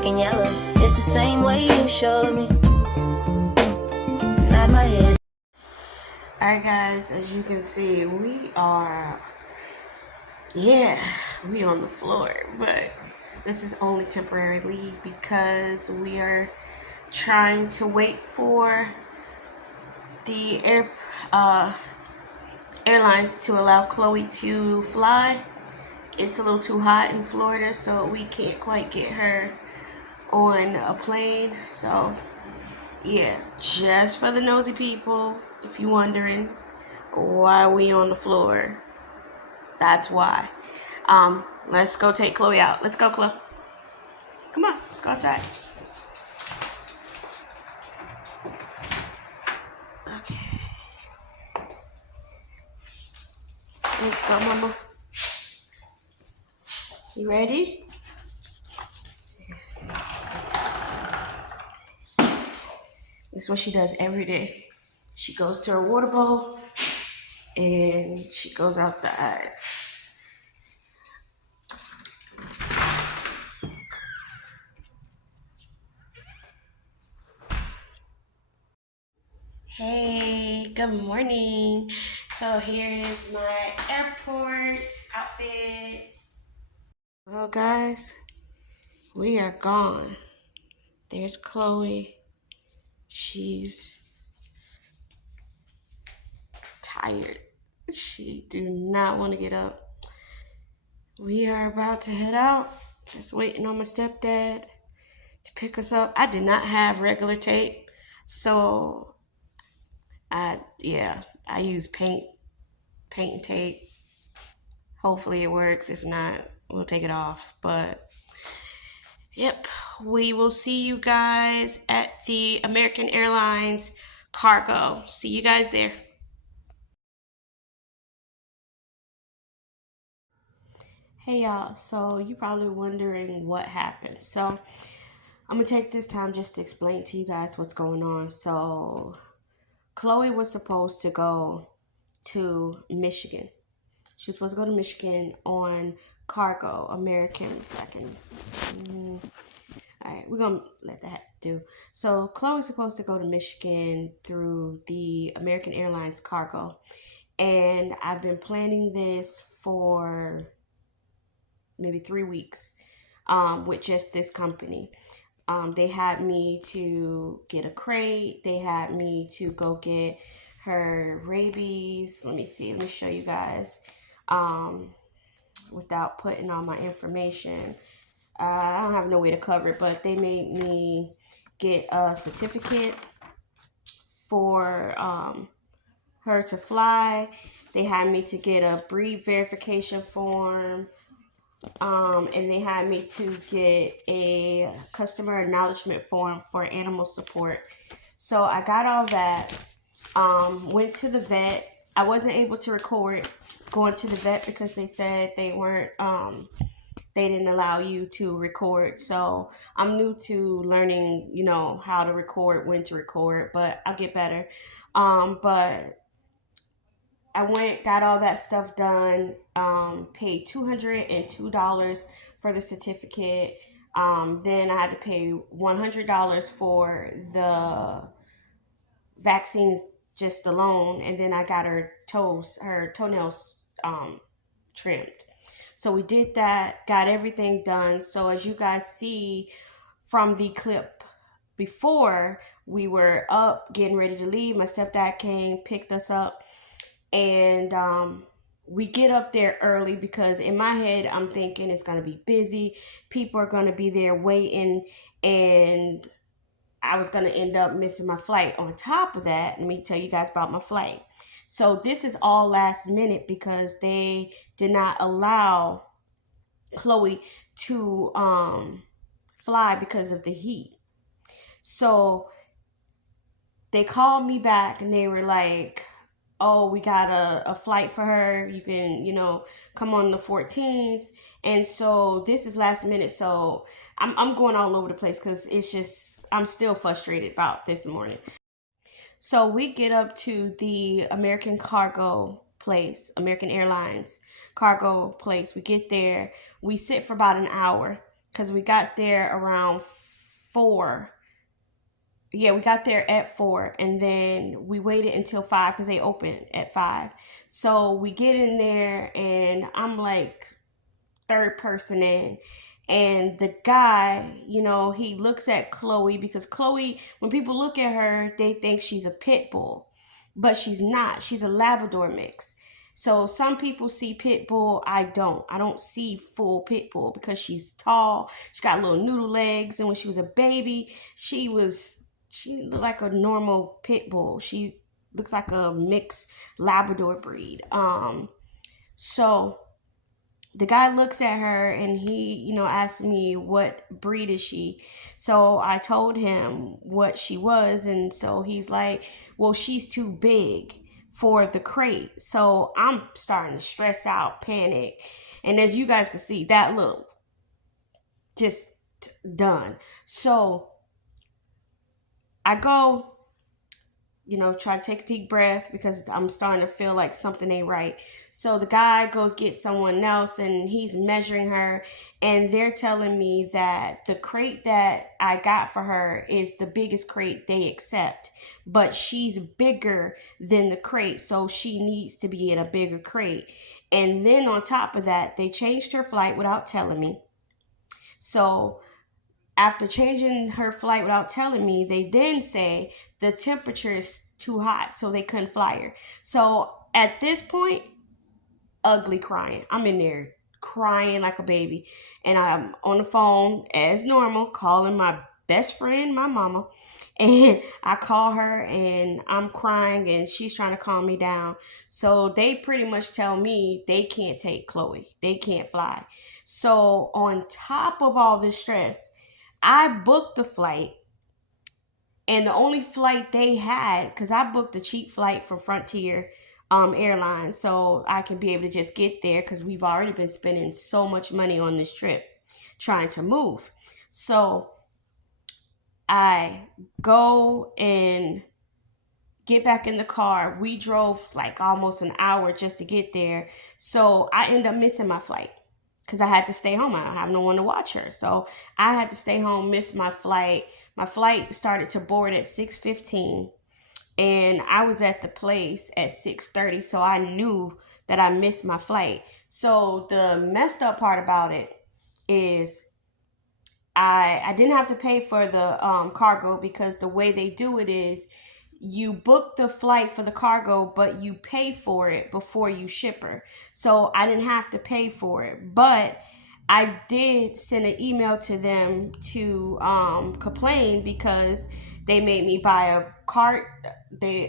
black and yellow. It's the same way you showed me. Nod my head. Alright guys, as you can see, we on the floor, but this is only temporarily because we are trying to wait for the airlines to allow Chloe to fly. It's a little too hot in Florida, so we can't quite get her on a plane. So yeah, just for the nosy people, if you're wondering why we on the floor, that's why. Let's go take Chloe out. Let's go, Chloe. Come on, let's go outside. Okay. Let's go, mama. You ready? This is what she does every day. She goes to her water bowl and she goes outside. Hey, good morning. So here is my airport outfit. Well, guys, we are gone. There's Chloe. She's tired. She do not want to get up. We are about to head out. Just waiting on my stepdad to pick us up. I did not have regular tape, so I use paint and tape. Hopefully it works. If not, we'll take it off. But yep, we will see you guys at the American Airlines cargo. See you guys there. Hey y'all, so you probably wondering what happened. So I'm gonna take this time just to explain to you guys what's going on. So Chloe was supposed to go to Michigan. She was supposed to go to Michigan on cargo, American. All right, we're gonna let that do. So Chloe's supposed to go to Michigan through the American Airlines cargo, and I've been planning this for maybe 3 weeks with just this company. They had me to get a crate. They had me to go get her rabies. Let me show you guys without putting all my information. I don't have no way to cover it, but they made me get a certificate for her to fly. They had me to get a breed verification form. And they had me to get a customer acknowledgement form for animal support. So I got all that. Went to the vet. I wasn't able to record going to the vet because they said they weren't they didn't allow you to record. So I'm new to learning, how to record, when to record, but I'll get better. But I went, got all that stuff done, paid $202 for the certificate. Then I had to pay $100 for the vaccines just alone. And then I got her toenails trimmed. So we did that, got everything done. So as you guys see from the clip before, we were up getting ready to leave. My stepdad came, picked us up, and we get up there early because in my head I'm thinking it's going to be busy. People are going to be there waiting, and I was going to end up missing my flight. On top of that, let me tell you guys about my flight. So this is all last minute because they did not allow Chloe to fly because of the heat. So they called me back and they were like, oh, we got a flight for her. You can, come on the 14th. And so this is last minute. So I'm going all over the place because it's just, I'm still frustrated about this morning. So we get up to the American cargo place, American Airlines cargo place. We get there. We sit for about an hour. because we got there around 4. Yeah, we got there at 4, and then we waited until 5 because they opened at 5. So we get in there, and I'm like third person in. And the guy, you know, he looks at Chloe, because Chloe, when people look at her, they think she's a pit bull, but she's not. She's a Labrador mix. So some people see pit bull. I don't see full pit bull because she's tall. She got little noodle legs, and when she was a baby, she looked like a normal pit bull. She looks like a mixed Labrador breed. So the guy looks at her, and he, you know, asked me what breed is she. So I told him what she was, and so he's like, well, she's too big for the crate. So I'm starting to stress out, panic. And as you guys can see, that look just done. So I go, you know, try to take a deep breath because I'm starting to feel like something ain't right. So the guy goes get someone else, and he's measuring her, and they're telling me that the crate that I got for her is the biggest crate they accept, but she's bigger than the crate, so she needs to be in a bigger crate. And then on top of that, they changed her flight without telling me. So after changing her flight without telling me, they then say the temperature is too hot, so they couldn't fly her. So at this point, ugly crying. I'm in there crying like a baby. And I'm on the phone as normal, calling my best friend, my mama. And I call her, and I'm crying, and she's trying to calm me down. So they pretty much tell me they can't take Chloe. They can't fly. So on top of all this stress, I booked the flight, and the only flight they had, because I booked a cheap flight from Frontier Airlines, so I can be able to just get there, because we've already been spending so much money on this trip trying to move. So I go and get back in the car. We drove like almost an hour just to get there. So I end up missing my flight, because I had to stay home. I don't have no one to watch her. So I had to stay home, miss my flight. My flight started to board at 6:15, and I was at the place at 6:30, so I knew that I missed my flight. So the messed up part about it is I didn't have to pay for the cargo, because the way they do it is you book the flight for the cargo, but you pay for it before you ship her. So I didn't have to pay for it, but I did send an email to them to complain, because they made me buy a crate. They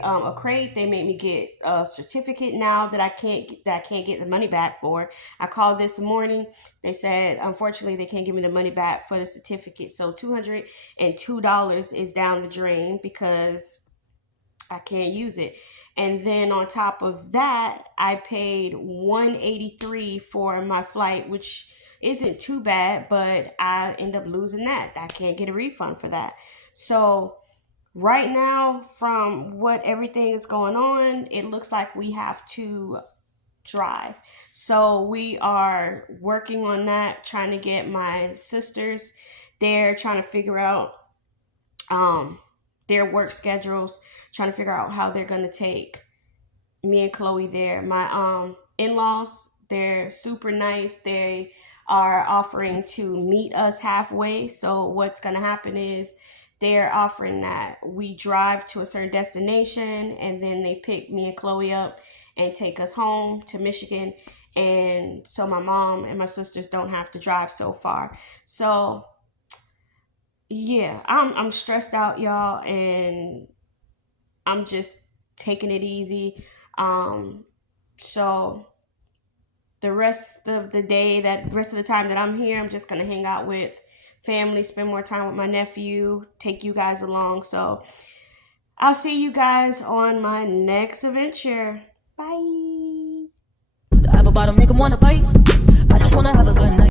made me get a certificate now that I can't get the money back for. I called this morning. They said unfortunately they can't give me the money back for the certificate. So $202 is down the drain because I can't use it. And then on top of that, I paid $183 for my flight, which isn't too bad, but I end up losing that. I can't get a refund for that. So right now, from what everything is going on, it looks like we have to drive. So we are working on that, trying to get my sisters there, trying to figure out their work schedules, trying to figure out how they're going to take me and Chloe there. My in-laws, they're super nice. They are offering to meet us halfway. So what's going to happen is they're offering that we drive to a certain destination, and then they pick me and Chloe up and take us home to Michigan. And so my mom and my sisters don't have to drive so far. So yeah, I'm stressed out, y'all, and I'm just taking it easy. So the rest of the time that I'm here, I'm just gonna hang out with family, spend more time with my nephew, take you guys along. So I'll see you guys on my next adventure. Bye. I have a bottom, make 'em wanna bite. I just wanna have a good night.